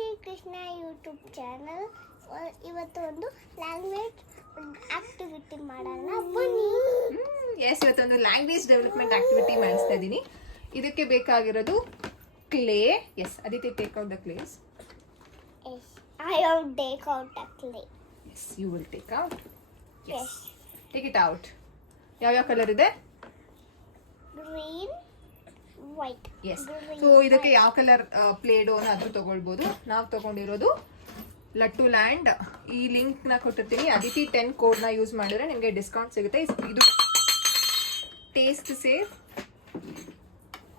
Aditi Krishna YouTube channel. ಇವತ್ತು ಒಂದು language activity ಮಾಡೋಣ ಬನ್ನಿ. ಎಸ್, ಇವತ್ತೊಂದು ಲ್ಯಾಂಗ್ವೇಜ್ ಡೆವಲಪ್ಮೆಂಟ್ ಆಕ್ಟಿವಿಟಿ ಮಾಡಿಸ್ತಾ ಇದ್ದೀನಿ. ಇದಕ್ಕೆ ಬೇಕಾಗಿರೋದು clay. Yes, Aditi take out the clays. Yes, I will take out the clay. Yes, you will take out. Yes. Take it out. ಯಾವ ಕಲರ್ ಇದೆ? Green, white. Yes. Green, so ಇದಕ್ಕೆ ಯಾವ colour ಪ್ಲೇಡೋ ಅದು ತಗೊಳ್ಬೋದು. ನಾವು ತಗೊಂಡಿರೋದು ಲಟ್ಟು ಲ್ಯಾಂಡ್. ಈ ಲಿಂಕ್ ನ ಕೊಟ್ಟಿರ್ತೀನಿ. ಅದಿತಿ 10 ಕೋಡ್ ನ ಯೂಸ್ ಮಾಡಿದ್ರೆ ನಿಮಗೆ ಡಿಸ್ಕೌಂಟ್ ಸಿಗುತ್ತೆ. ಇದು ಟೇಸ್ಟ್ ಸೇಫ್,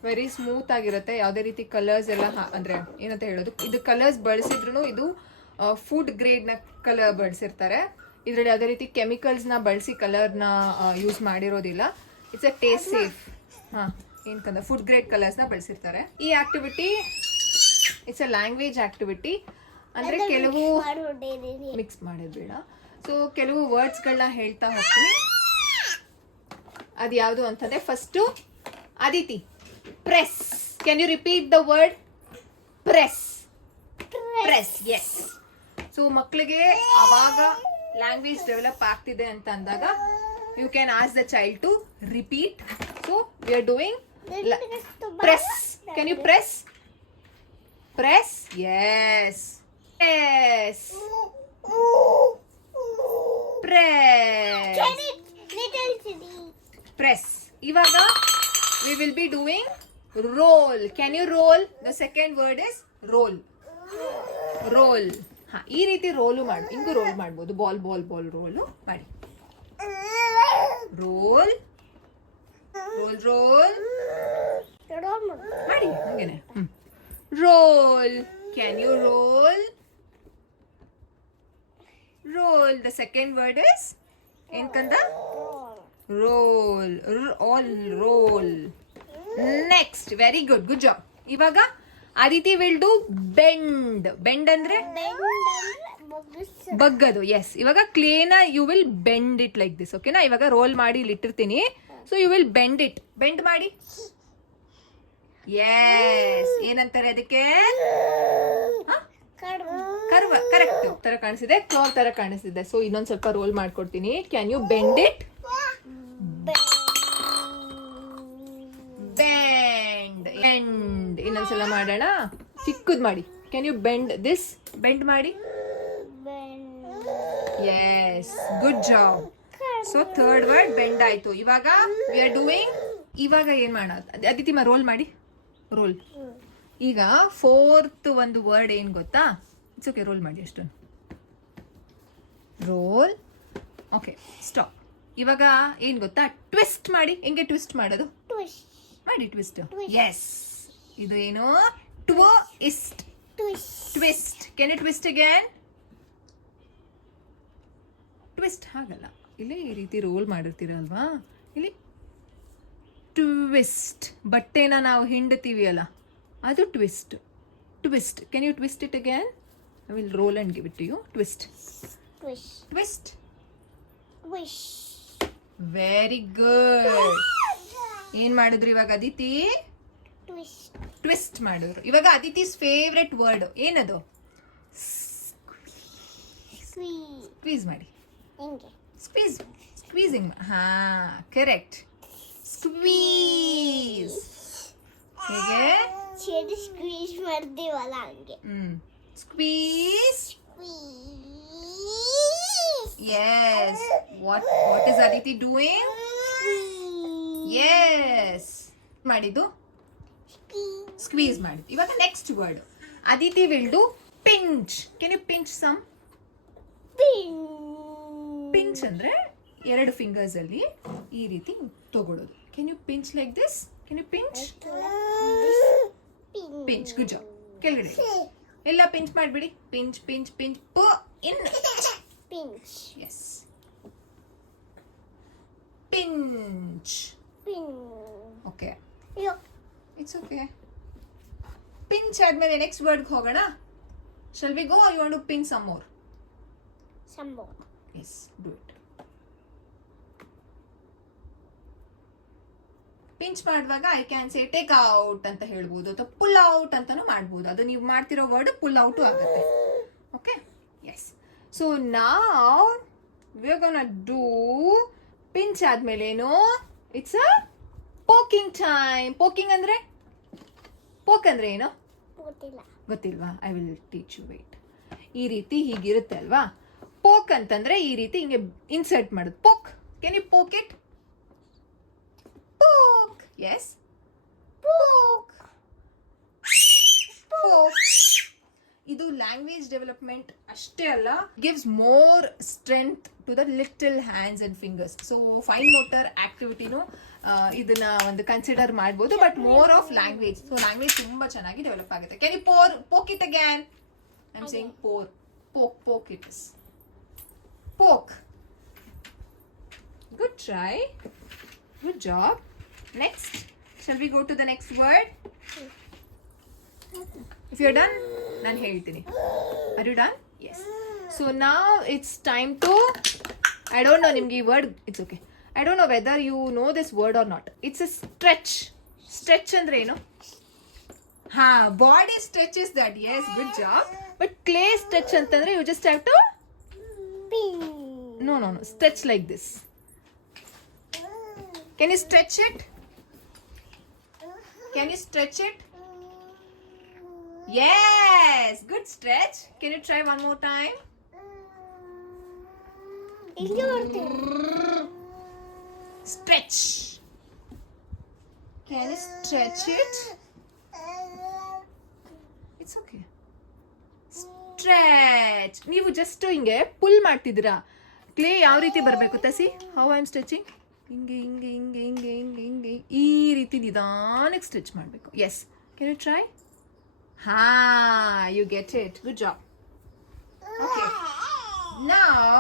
ವೆರಿ ಸ್ಮೂತ್ ಆಗಿರುತ್ತೆ. ಯಾವುದೇ ರೀತಿ ಕಲರ್ಸ್ ಎಲ್ಲ ಅಂದ್ರೆ ಏನಂತ ಹೇಳೋದು, ಇದು ಕಲರ್ಸ್ ಬಳಸಿದ್ರು ಇದು ಫುಡ್ ಗ್ರೇಡ್ ನ ಕಲರ್ ಬಳಸಿರ್ತಾರೆ. ಇದರಲ್ಲಿ ಯಾವುದೇ ರೀತಿ ಕೆಮಿಕಲ್ಸ್ ನ ಬಳಸಿ ಕಲರ್ ನ ಯೂಸ್ ಮಾಡಿರೋದಿಲ್ಲ. It's a taste safe. ಏನ್ಕಂದ್ರೆ ಫುಡ್ ಗ್ರೇಡ್ ಕಲರ್ಸ್ ನ ಬಳಸಿರ್ತಾರೆ. ಈ activity it's a language activity. ಅಂದ್ರೆ ಕೆಲವು ಮಿಕ್ಸ್ ಮಾಡಿದ್ಬೇಡ. ಸೊ ಕೆಲವು ವರ್ಡ್ಸ್ ಗಳನ್ನ ಹೇಳ್ತಾ ಹೋಗ್ತೀನಿ. ಅದು ಯಾವುದು ಅಂತಂದ್ರೆ first Aditi, press. Can you repeat the word press? Press. Yes. So ಮಕ್ಕಳಿಗೆ ಅವಾಗ ಲ್ಯಾಂಗ್ವೇಜ್ ಡೆವಲಪ್ ಆಗ್ತಿದೆ ಅಂತ ಅಂದಾಗ you can ask the child to repeat. So we are doing press. Can you press? Press. Yes. Yes. Press. Press. ಇವಾಗ we will be doing roll. Can you roll? The second word is roll. Roll. ಈ ರೀತಿ roll ಮಾಡಿ, ಹಿಂಗೂ roll ಮಾಡ್ಬೋದು. Ball ball ball roll ಮಾಡಿ. Roll roll roll ಮಾಡಿ ಹಂಗೇನೆ. Roll. Can you roll? Roll. The second word is ಏನ್ಕಂದ? Roll. All roll. Next. Very good. Good job. ಇವಾಗ Aditi will do bend. Bend ಅಂದ್ರೆ ಬಗ್ಗದು. ಎಸ್. ಇವಾಗ ಕ್ಲೇನ you will bend it like this. ಓಕೆನಾ? ಇವಾಗ ರೋಲ್ ಮಾಡಿ ಇಲ್ಲಿ ಇಟ್ಟಿರ್ತೀನಿ. So you will bend it. Bend ಮಾಡಿ. ಎಸ್. ಏನಂತಾರೆ ಅದಕ್ಕೆ? ಕರ್ವ. ಕರೆಕ್ಟ್. ತರ ಕಾಣಿಸಿದೆ, ಕ್ಲಾವ್ ತರ ಕಾಣಿಸಿದೆ. ಸೊ ಇನ್ನೊಂದ್ ಸ್ವಲ್ಪ ರೋಲ್ ಮಾಡ್ಕೊಡ್ತೀನಿ. Can you bend it? Bend. Bend. ಇನ್ನೊಂದ್ಸಲ ಮಾಡೋಣ. ಚಿಕ್ಕದ್ ಮಾಡಿ. Can you bend this? Bend ಮಾಡಿ. Yes. Good job. So third word bend ಆಯ್ತು. ಇವಾಗ ವಿ ಆರ್ ಡೂಯಿಂಗ್, ಇವಾಗ ಏನ್ ಮಾಡೋದು? ಅದಿತಿ ರೋಲ್ ಮಾಡಿ. ರೋಲ್. ಈಗ ಫೋರ್ತ್ ಒಂದು ವರ್ಡ್ ಏನ್ ಗೊತ್ತಾ? ಇಟ್ಸ್ ಓಕೆ, ರೋಲ್ ಮಾಡಿ ಅಷ್ಟೊಂದು. ರೋಲ್. Okay, stop. ಇವಾಗ ಏನ್ ಗೊತ್ತಾ? ಟ್ವಿಸ್ಟ್ ಮಾಡಿ. ಹೆಂಗೆ ಟ್ವಿಸ್ಟ್ ಮಾಡೋದು? ಮಾಡಿ ಟ್ವಿಸ್ಟ್. ಎಸ್. ಇದು ಏನು? Twist. Twist. Can you twist again? Twist. ಹಾಗಲ್ಲ, ಇಲ್ಲಿ ಈ ರೀತಿ ರೋಲ್ ಮಾಡಿರ್ತೀರಲ್ವಾ, ಇಲ್ಲಿ ಟ್ವಿಸ್ಟ್. ಬಟ್ಟೆನ ನಾವು ಹಿಂಡ್ತೀವಿ ಅಲ್ಲ, ಅದು twist. Twist. Can you twist it again? I will roll and give it to you. Twist. Twist. Very good. ಏನ್ ಮಾಡಿದ್ರು ಇವಾಗ ಅದಿತಿ? ಟ್ವಿಸ್ಟ್ ಮಾಡಿದ್ರು. ಇವಾಗ ಅದಿತಿಸ್ ಫೇವ್ರೆಟ್ ವರ್ಡ್ ಏನದು? ಸ್ಕ್ವೀಸ್ ಮಾಡಿ. ಸ್ಕ್ವೀಸ್. ಸ್ಕ್ವೀಸಿಂಗ್. ಹಾ, ಕರೆಕ್ಟ್. ಸ್ಕ್ವೀಸ್. ಹೇಗೆ? ಸ್ಕ್ವೀಸ್ ಮಾಡ್ತೀವಲ್ಲ ಹಂಗೆ. Squeeze. Yes. What is Aditi doing? Yes. ಮಾಡಿದ್ದು ಸ್ಕ್ವೀಸ್ ಮಾಡಿ. ಇವಾಗ next word Aditi will do pinch. Can you pinch some? Pinch ಅಂದ್ರೆ 2 ಫಿಂಗರ್ಸ್ ಅಲ್ಲಿ ಈ ರೀತಿ ತಗೊಳ್ಳೋದು. Can you pinch like this? Can you pinch? Pinch. Good job. ಕೆಳಗಡೆ ಎಲ್ಲ ಪಿಂಚ್ ಮಾಡ್ಬಿಡಿ. Pinch pinch pinch. ಪ ಇನ್. Pinch. Yes. Pinch. Okay. It's okay. Pinch ಆದ್ಮೇಲೆ ನೆಕ್ಸ್ಟ್ ವರ್ಡ್ ಹೋಗೋಣ. Shall we go or you want to pinch some more? Some more. Yes, do it. Pinch ಮಾಡುವಾಗ I can say take out ಅಂತ ಹೇಳ್ಬೋದು ಅಥವಾ pull out ಅಂತಾನು ಮಾಡ್ಬೋದು. ಅದು ನೀವು ಮಾಡ್ತಿರೋ ವರ್ಡ್ ಪುಲ್ ಔಟು ಆಗುತ್ತೆ. Okay, yes. ಸೊ ನಾವ್ we are gonna do pinch ಆದ್ಮೇಲೆ ಏನು, ಇಟ್ಸ್ ಅ ಪೋಕಿಂಗ್ ಟೈಮ್. ಪೋಕಿಂಗ್ ಅಂದ್ರೆ ಪೋಕ್ ಅಂದ್ರೆ ಏನು ಗೊತ್ತಿಲ್ವಾ? I will teach you. Wait. ಈ ರೀತಿ ಹೀಗಿರುತ್ತೆ ಅಲ್ವಾ? ಪೋಕ್ ಅಂತಂದ್ರೆ ಈ ರೀತಿ ಹಿಂಗೆ ಇನ್ಸರ್ಟ್ ಮಾಡೋದು. Poke. Can you poke it? Poke. Yes, poke. Poke. ಇದು ಲ್ಯಾಂಗ್ವೇಜ್ ಡೆವಲಪ್ಮೆಂಟ್ ಅಷ್ಟೇ ಅಲ್ಲ, gives more strength to the little hands and fingers. So fine motor ಆಕ್ಟಿವಿಟಿನೂ ಇದನ್ನ ಒಂದು ಕನ್ಸಿಡರ್ ಮಾಡ್ಬೋದು, but more of language. So language ತುಂಬಾ ಚೆನ್ನಾಗಿ ಡೆವಲಪ್ ಆಗುತ್ತೆ. Can you poke it again? I am saying poke it is. Poke. Good try. Good job. Next. Shall we go to the next word? If you're done, nan heltini. Are you done? Yes. So now it's time to, I don't know nimge word, it's okay. I don't know whether you know this word or not. It's a stretch. Stretch andre eno? Body stretch is that. Yes, good job. But clay stretch antandre you just have to no stretch like this. Can you stretch it? Can you stretch it? Yes, good stretch. Can you try one more time? Stretch. Can you stretch it? It's okay. Stretch. ನೀವು just ಹಿಂಗೆ pull ಮಾಡ್ತಿದ್ದೀರಾ. Clay ಯಾವ ರೀತಿ ಬರಬೇಕು ತಸಿ? How I am stretching? ಹಿಂಗೆ ಹಿಂಗೆ ಹಿಂಗೆ ಹಿಂಗೆ ಹಿಂಗೆ ಹಿಂಗೆ ಈ ರೀತಿ ನಿಧಾನಕ್ಕೆ ಸ್ಟ್ರೆಚ್ ಮಾಡಬೇಕು. Yes, can you try? You get it. Good job. Okay, now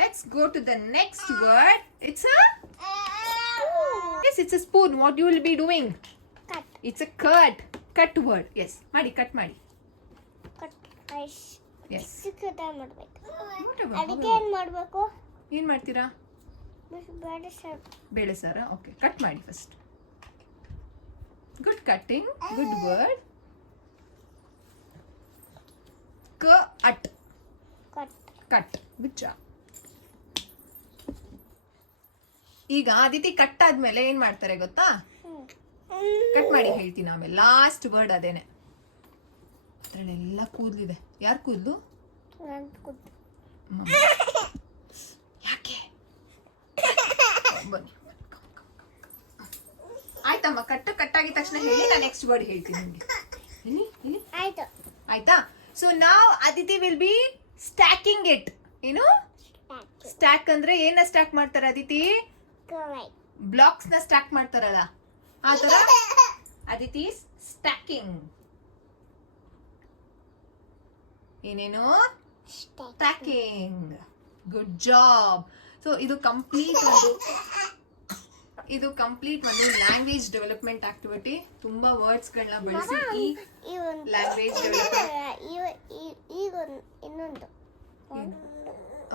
let's go to the next word. It's it's a spoon. What you will be doing? It's a cut word. Yes, ಮಾಡಿ, cut ಮಾಡಿ. ಏನ್ ಮಾಡ್ತೀರಾ? ಬೇಳೆ ಸಾರ. Okay, cut ಮಾಡಿ first. Good cutting. Good word. Cut. Good job. ಈಗ Aditi cut ಆದ್ಮೇಲೆ ಏನ್ ಮಾಡ್ತಾರೆ ಗೊತ್ತಾ? ಕಟ್ ಮಾಡಿ ಹೇಳ್ತೀನಿ ಆಮೇಲೆ. ಲಾಸ್ಟ್ ವರ್ಡ್ ಅದೇನೆ. ಅದ್ರಲ್ಲೆಲ್ಲ ಕೂದಲಿದೆ. ಯಾರು ಕೂದಲು? ಯಾಕೆ? ಬನ್ನಿ. ಆಯ್ತಮ್ಮ, ಕಟ್ಟಾಗಿದ ತಕ್ಷಣ ಹೇಳಿ, ನಾನು ನೆಕ್ಸ್ಟ್ ವರ್ಡ್ ಹೇಳ್ತೀನಿ ನಿಮಗೆ. ಆಯ್ತಾ? ಸೊ ನಾವ್ Aditi will be stacking it. ಏನು ಸ್ಟ್ಯಾಕ್ ಅಂದ್ರೆ? ಏನ ಸ್ಟ್ಯಾಕ್ ಮಾಡ್ತಾರೆ ಅದಿತಿ? ಬ್ಲಾಕ್ಸ್ ನ ಸ್ಟ್ಯಾಕ್ ಮಾಡ್ತಾರಲ್ಲ, ಆ ತರ ಅದಿತಿ ಸ್ಟ್ಯಾಕಿಂಗ್. ಏನೇನು? ಸ್ಟ್ಯಾಕಿಂಗ್. Good job. ಸೊ ಇದು ಕಂಪ್ಲೀಟ್ ಒಂದು ಲ್ಯಾಂಗ್ವೇಜ್ ಡೆವಲಪ್ಮೆಂಟ್ ಆಕ್ಟಿವಿಟಿ. ತುಂಬಾ ವರ್ಡ್ಸ್ ಗಳನ್ನ ಬಳಸಿ ಈ ಲ್ಯಾಂಗ್ವೇಜ್ ಡೆವಲಪ್ಮೆಂಟ್.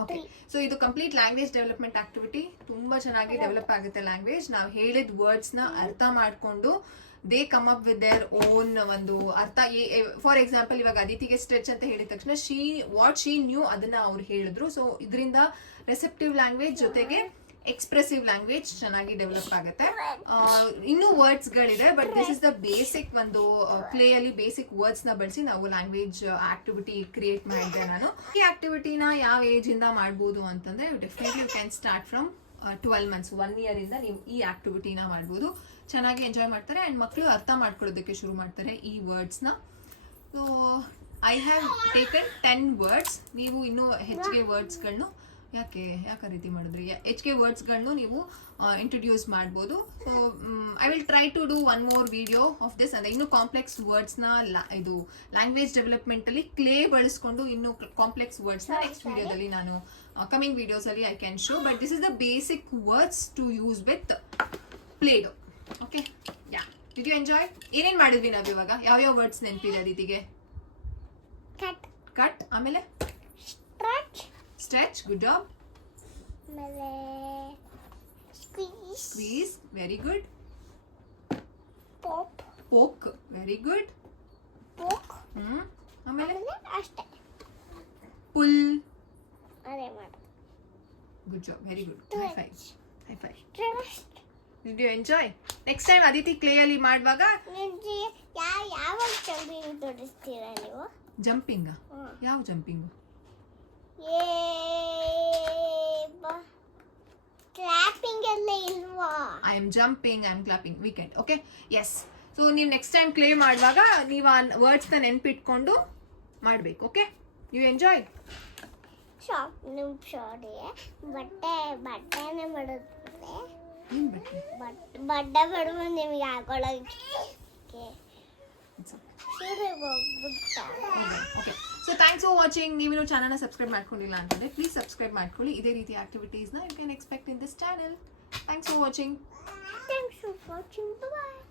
ಓಕೆ, ಸೊ ಇದು ಕಂಪ್ಲೀಟ್ ಲ್ಯಾಂಗ್ವೇಜ್ ಡೆವಲಪ್ಮೆಂಟ್ ಆಕ್ಟಿವಿಟಿ. ತುಂಬಾ ಚೆನ್ನಾಗಿ ಡೆವಲಪ್ ಆಗುತ್ತೆ ಲ್ಯಾಂಗ್ವೇಜ್. ನಾವು ಹೇಳಿದ ವರ್ಡ್ಸ್ ನ ಅರ್ಥ ಮಾಡ್ಕೊಂಡು they come up with their own ಒಂದು ಅರ್ಥ. ಫಾರ್ ಎಕ್ಸಾಂಪಲ್, ಇವಾಗ ಅದಿತಿಗೆ ಸ್ಟ್ರೆಚ್ ಅಂತ ಹೇಳಿದ ತಕ್ಷಣ ವಾಟ್ ಶಿ ನ್ಯೂ ಅದನ್ನ ಅವ್ರು ಹೇಳಿದ್ರು. ಸೊ ಇದರಿಂದ ರೆಸೆಪ್ಟಿವ್ ಲ್ಯಾಂಗ್ವೇಜ್ ಜೊತೆಗೆ ಎಕ್ಸ್ಪ್ರೆಸಿವ್ ಲ್ಯಾಂಗ್ವೇಜ್ ಚೆನ್ನಾಗಿ ಡೆವಲಪ್ ಆಗುತ್ತೆ. ಇನ್ನೂ ವರ್ಡ್ಸ್ ಗಳಿದೆ, but this is the basic. ಒಂದು ಪ್ಲೇ ಅಲ್ಲಿ ಬೇಸಿಕ್ ವರ್ಡ್ಸ್ ನ ಬಳಸಿ ನಾವು ಲ್ಯಾಂಗ್ವೇಜ್ ಆಕ್ಟಿವಿಟಿ ಕ್ರಿಯೇಟ್ ಮಾಡಿದೆ ನಾನು. ಈ ಆಕ್ಟಿವಿಟಿನ ಯಾವ ಏಜ್ ಇಂದ ಮಾಡ್ಬೋದು ಅಂತಂದ್ರೆ, definitely you can start from 12 months, 1 year ಇಂದ ನೀವು ಈ ಆಕ್ಟಿವಿಟಿನ ಮಾಡ್ಬೋದು. ಚೆನ್ನಾಗಿ ಎಂಜಾಯ್ ಮಾಡ್ತಾರೆ ಅಂಡ್ ಮಕ್ಕಳು ಅರ್ಥ ಮಾಡ್ಕೊಳ್ಳೋದಕ್ಕೆ ಶುರು ಮಾಡ್ತಾರೆ ಈ ವರ್ಡ್ಸ್ ನ. So I have taken 10 words. ನೀವು ಇನ್ನೂ ಹೆಚ್ಚಿಗೆ ವರ್ಡ್ಸ್ಗಳನ್ನು ಯಾಕೆ ರೀತಿ ಮಾಡಿದ್ರಿ? ಹೆಚ್ಚಿಗೆ ವರ್ಡ್ಸ್ಗಳನ್ನು ನೀವು ಇಂಟ್ರೊಡ್ಯೂಸ್ ಮಾಡ್ಬೋದು. So I will try to do 1 more video of this. ಅಂದ್ರೆ ಇನ್ನು ಕಾಂಪ್ಲೆಕ್ಸ್ ವರ್ಡ್ಸ್ನ ಇದು ಲ್ಯಾಂಗ್ವೇಜ್ ಡೆವಲಪ್ಮೆಂಟ್ ಅಲ್ಲಿ ಕ್ಲೇ ಬಳಸ್ಕೊಂಡು ಇನ್ನೂ ಕಾಂಪ್ಲೆಕ್ಸ್ ವರ್ಡ್ಸ್ನ ನೆಕ್ಸ್ಟ್ ವಿಡಿಯೋದಲ್ಲಿ ನಾನು ಕಮಿಂಗ್ ವಿಡಿಯೋಸ್ ಅಲ್ಲಿ I can show. But this is the basic words to use with Play-Doh. Okay, yeah, did you enjoy? ಏನೇನ್ ಮಾಡಿದ್ವಿ ನಾವು ಇವಾಗ? ಯಾವ್ಯಾವ ವರ್ಡ್ಸ್ ನೆನಪಿದೆ ಅದಿತಿಗೆ? ಕಟ್, ಆಮೇಲೆ stretch. Good job. Squeeze. Very good. Pop poke very good. Poke ಆಮೇಲೆ ಅಷ್ಟೇ ಪುಲ್. ಅದೇ ಮಾಡು. Good job, very good. High five. Did you enjoy? Next time Aditi clay ಅಲ್ಲಿ ಮಾಡುವಾಗ ಯಾವಾಗ ಜಂಪಿಂಗ್ ತೋರಿಸ್ತೀರಾ ನೀವು? ಜಂಪಿಂಗ್? ಯಾವ ಜಂಪಿಂಗ್? ಕ್ಲಾಪಿಂಗ್ ಎಲ್ಲ ಇಲ್ವಾ? I am jumping, I am clapping. Weekend. Okay, yes. So ನೀವು ನೆಕ್ಸ್ಟ್ ಟೈಮ್ ಕ್ಲೇ ಮಾಡುವಾಗ ನೀವು ಆ ವರ್ಡ್ಸ್ನ ನೆನ್ಪಿಟ್ಕೊಂಡು ಮಾಡಬೇಕು. Okay, you enjoy. ನಿಮ್ಮ ಶಾಡಿ ಬಟ್ಟೆನೇ ಮಾಡುತ್ತೆ. ಏನು ಬಟ್ಟೆ? ಬಟ್ಟೆ ಬಡವ ನಿಮಗೆ ಹಾಕೊಳ್ಳೋಕ್ಕೆ okay, so thanks for watching. ನೀವು ಚಾನಲ್ನ ಸಬ್ಸ್ಕ್ರೈಬ್ ಮಾಡ್ಕೊಂಡಿಲ್ಲ ಅಂತಂದರೆ ಪ್ಲೀಸ್ ಸಬ್ಸ್ಕ್ರೈಬ್ ಮಾಡ್ಕೊಳ್ಳಿ. ಇದೇ ರೀತಿ ಆಕ್ಟಿವಿಟೀಸ್ನ you can expect in this channel. Thanks for watching. Thanks for watching. Bye-bye.